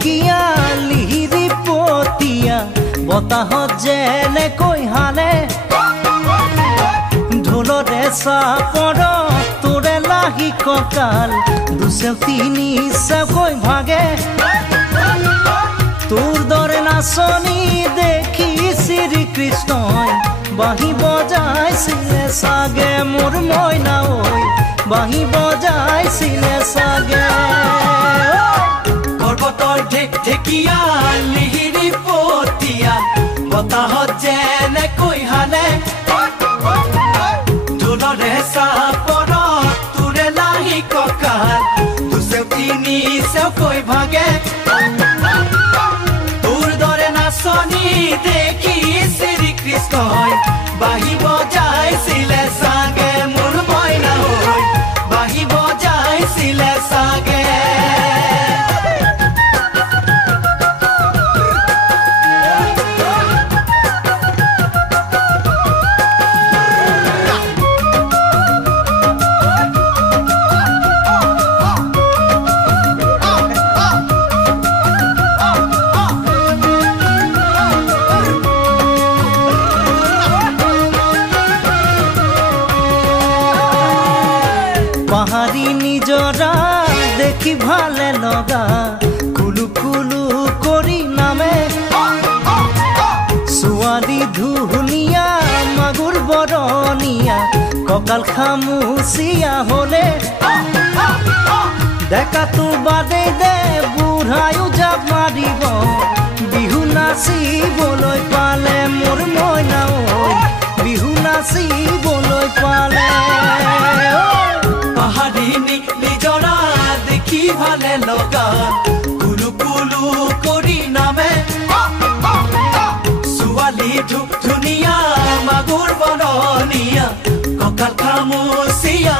ঢেকিয়া লিহিৰি পতিয়া বতাহত যেনেকৈ হালে ঢোলৰে চাপৰ তোৰে লাগি কঁকাল দুচেও তিনি চেওকৈ ভাগে তোৰ দৰে নাচনি দেখি শ্ৰীকৃষ্ণই বাঁহী বজাইছিলে চাগে মোৰ মইনা ঐ বাঁহী বজাইছিলে চাগে পৰ্বতৰ ঢেকিয়া লিহিৰি পতিয়া বতাহত যেনেকৈ হালে ঢোলৰে চাপৰ তোৰে লাগি কঁকাল দুচেও তিনি চেওকৈ ভাগে তোৰ দৰে নাচনি দেখি শ্ৰীকৃষ্ণই বাঁহী বজাইছিলে চাগে মোৰ মইনা ঐ বাঁহী বজাইছিলে চাগে পাহাড়ি নিজৰা দেখি ভালে লগা কুলু কুলু কৰি নামে ছোৱালী ধুনীয়া মাগুৰ বৰণীয়া কঁকাল খামুচিয়া হলে ডেকাটো বাদে দে বুঢ়ায়ো জাপ মাৰিব বিহু নাচিবলৈ পালে মোৰ মইনা ঐ বিহু নাচিবলৈ পালে পাহাড়ি নিজৰা দেখি ভালে লগা কুলু কুলু কৰি নামে ছোৱালী ধুনীয়া মাগুৰ বৰণীয়া কঁকাল খামুচিয়া